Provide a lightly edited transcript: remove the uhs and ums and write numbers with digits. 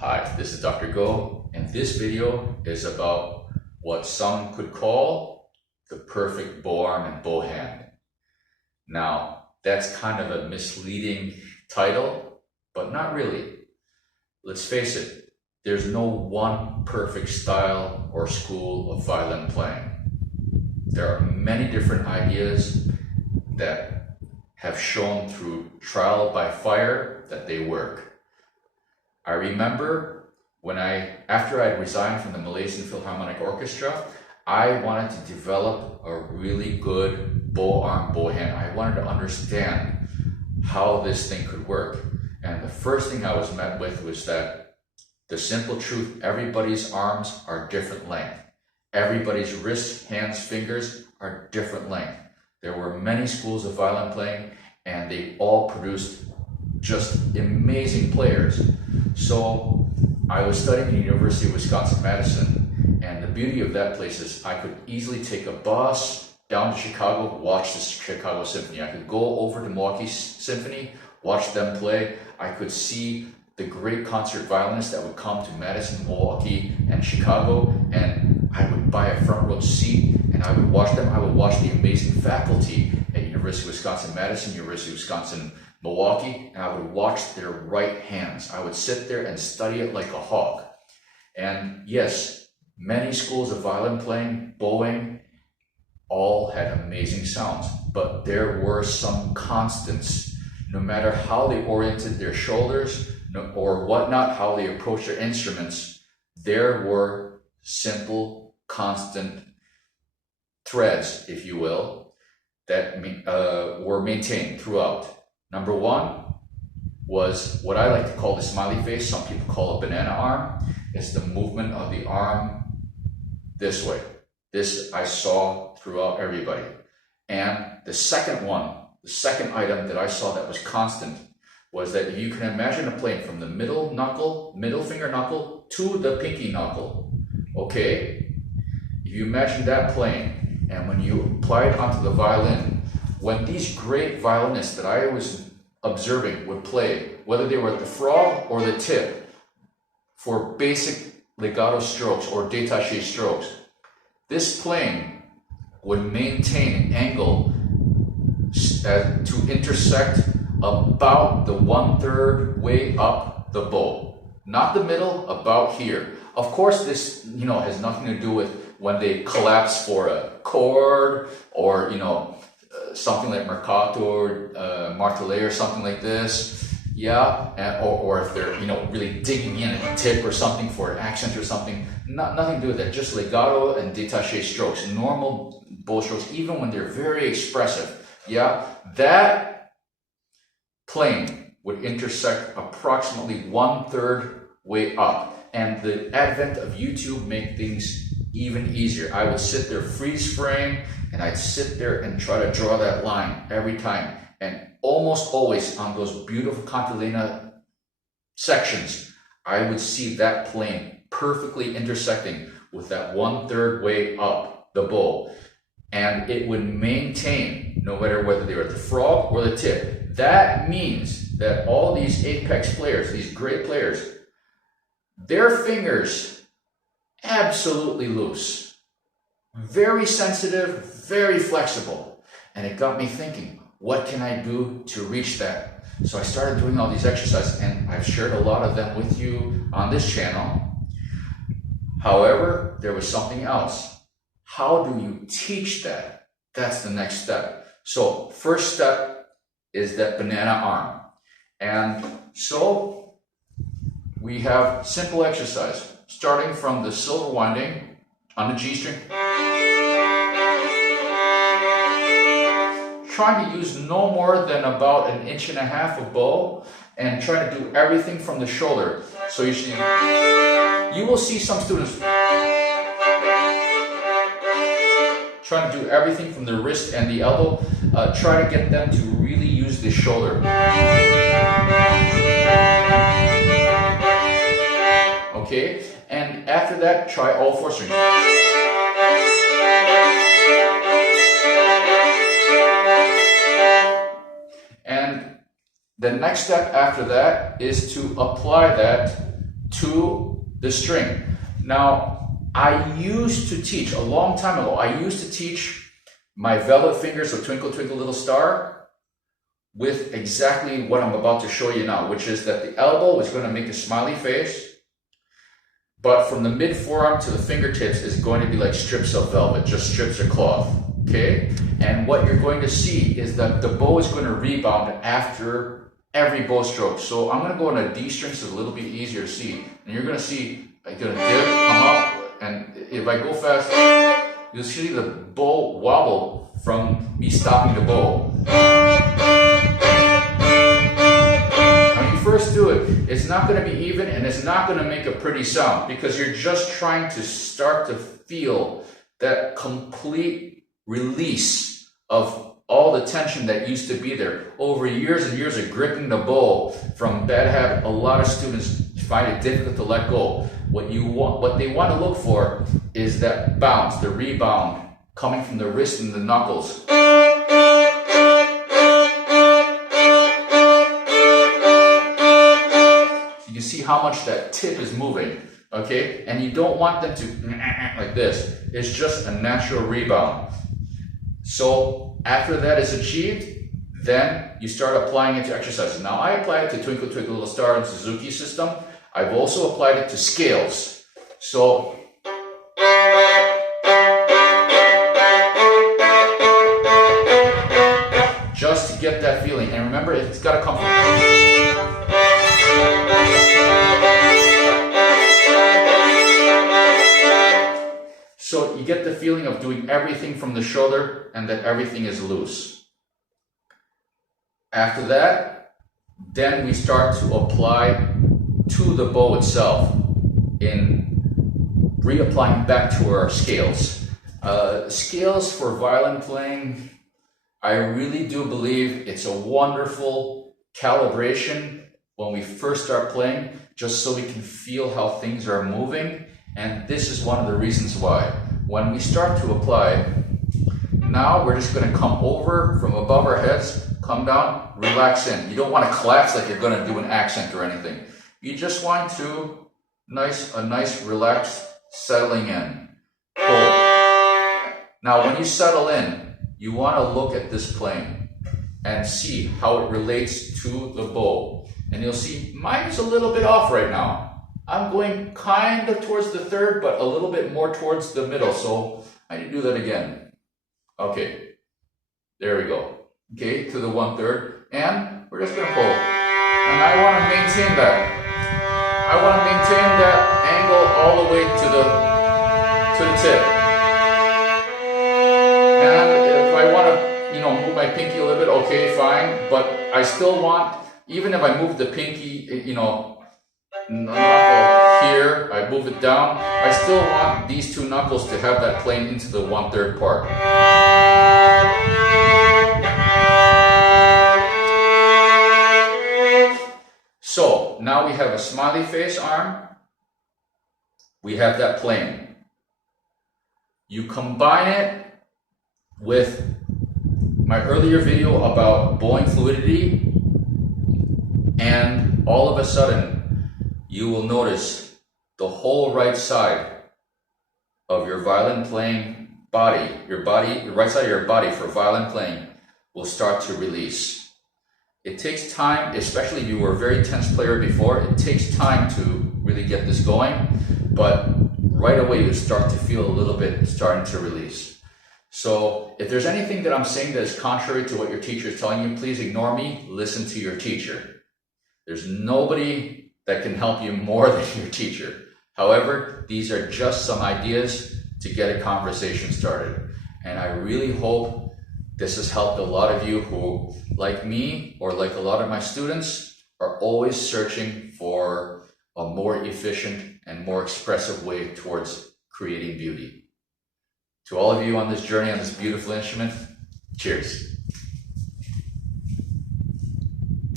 Hi, this is Dr. Go, and this video is about what some could call the perfect bow arm and bow hand. Now, that's kind of a misleading title, but not really. Let's face it, there's no one perfect style or school of violin playing. There are many different ideas that have shown through trial by fire that they work. I remember when after I resigned from the Malaysian Philharmonic Orchestra, I wanted to develop a really good bow arm, bow hand. I wanted to understand how this thing could work. And the first thing I was met with was that the simple truth, everybody's arms are different length. Everybody's wrists, hands, fingers are different length. There were many schools of violin playing, and they all produced just amazing players. So I was studying at the University of Wisconsin-Madison, and the beauty of that place is I could easily take a bus down to Chicago, watch the Chicago Symphony. I could go over to Milwaukee Symphony, watch them play. I could see the great concert violinists that would come to Madison, Milwaukee, and Chicago, and I would buy a front row seat and I would watch them. I would watch the amazing faculty at University of Wisconsin-Madison, University of Wisconsin-Milwaukee, and I would watch their right hands. I would sit there and study it like a hawk. And yes, many schools of violin playing, bowing, all had amazing sounds, but there were some constants. No matter how they oriented their shoulders or whatnot, how they approached their instruments, there were simple, constant threads, if you will, that were maintained throughout. Number one was what I like to call the smiley face. Some people call it banana arm. It's the movement of the arm this way. This I saw throughout everybody. And the second one, the second item that I saw that was constant was that if you can imagine a plane from the middle finger knuckle to the pinky knuckle, okay? If you imagine that plane, and when you apply it onto the violin, when these great violinists that I was observing would play, whether they were at the frog or the tip, for basic legato strokes or détaché strokes, this plane would maintain an angle to intersect about the 1/3 way up the bow. Not the middle, about here. Of course, this has nothing to do with when they collapse for a chord or something like Mercato or Martelet or something like this. Yeah, or if they're really digging in a tip or something for an accent or something. Nothing to do with that. Just legato and détaché strokes, normal bow strokes, even when they're very expressive. Yeah, that plane would intersect approximately 1/3 way up. And the advent of YouTube made things even easier. I would sit there, freeze frame, and I'd sit there and try to draw that line every time. And almost always on those beautiful cantilena sections, I would see that plane perfectly intersecting with that 1/3 way up the bow. And it would maintain, no matter whether they were at the frog or the tip. That means that all these apex players, these great players, their fingers absolutely loose, very sensitive, very flexible. And it got me thinking, what can I do to reach that? So I started doing all these exercises, and I've shared a lot of them with you on this channel. However, there was something else. How do you teach that? That's the next step. So first step is that banana arm. And so we have simple exercise, starting from the silver winding on the G string. Trying to use no more than about 1.5 inches of bow, and try to do everything from the shoulder. So you will see some students trying to do everything from the wrist and the elbow. Try to get them to really use the shoulder. Okay, and after that, try all 4 strings. And the next step after that is to apply that to the string. Now, I used to teach, a long time ago, I used to teach my velvet fingers of Twinkle Twinkle Little Star with exactly what I'm about to show you now, which is that the elbow is going to make a smiley face, but from the mid forearm to the fingertips is going to be like strips of velvet, just strips of cloth, okay? And what you're going to see is that the bow is going to rebound after every bow stroke. So I'm going to go on a D string so it's a little bit easier to see. And you're going to see, I'm going to dip, come up, and if I go fast, you'll see the bow wobble from me stopping the bow. When you first do it, it's not going to be even and it's not going to make a pretty sound because you're just trying to start to feel that complete release of all the tension that used to be there. Over years and years of gripping the bow from bad habit, a lot of students find it difficult to let go. What they want to look for is that bounce, the rebound coming from the wrist and the knuckles. You can see how much that tip is moving, okay? And you don't want them to like this. It's just a natural rebound. So after that is achieved, then you start applying it to exercises. Now I apply it to Twinkle Twinkle Little Star and Suzuki system. I've also applied it to scales. So just to get that feeling, and remember it's got to come from. So you get the feeling of doing everything from the shoulder and that everything is loose. After that, then we start to apply to the bow itself in reapplying back to our scales. Scales for violin playing, I really do believe it's a wonderful calibration when we first start playing, just so we can feel how things are moving. And this is one of the reasons why. When we start to apply, now we're just going to come over from above our heads, come down, relax in. You don't want to collapse like you're going to do an accent or anything. You just want to a nice relaxed settling in. Hold. Now when you settle in, you want to look at this playing and see how it relates to the bow. And you'll see mine is a little bit off right now. I'm going kind of towards the third, but a little bit more towards the middle. So I need to do that again. Okay, there we go. Okay, to the 1/3, and we're just gonna pull. And I want to maintain that. I want to maintain that angle all the way to the tip. And if I want to, move my pinky a little bit, okay, fine. But I still want, even if I move the pinky, knuckle here, I move it down, I still want these two knuckles to have that plane into the 1/3 part. So now we have a smiley face arm, we have that plane. You combine it with my earlier video about bowing fluidity, and all of a sudden you will notice the whole right side of your violin playing body, your right side of your body for violin playing will start to release. It takes time, especially if you were a very tense player before, it takes time to really get this going, but right away you start to feel a little bit starting to release. So if there's anything that I'm saying that is contrary to what your teacher is telling you, please ignore me, listen to your teacher. There's nobody that can help you more than your teacher. However, these are just some ideas to get a conversation started. And I really hope this has helped a lot of you who, like me, or like a lot of my students, are always searching for a more efficient and more expressive way towards creating beauty. To all of you on this journey, on this beautiful instrument, cheers.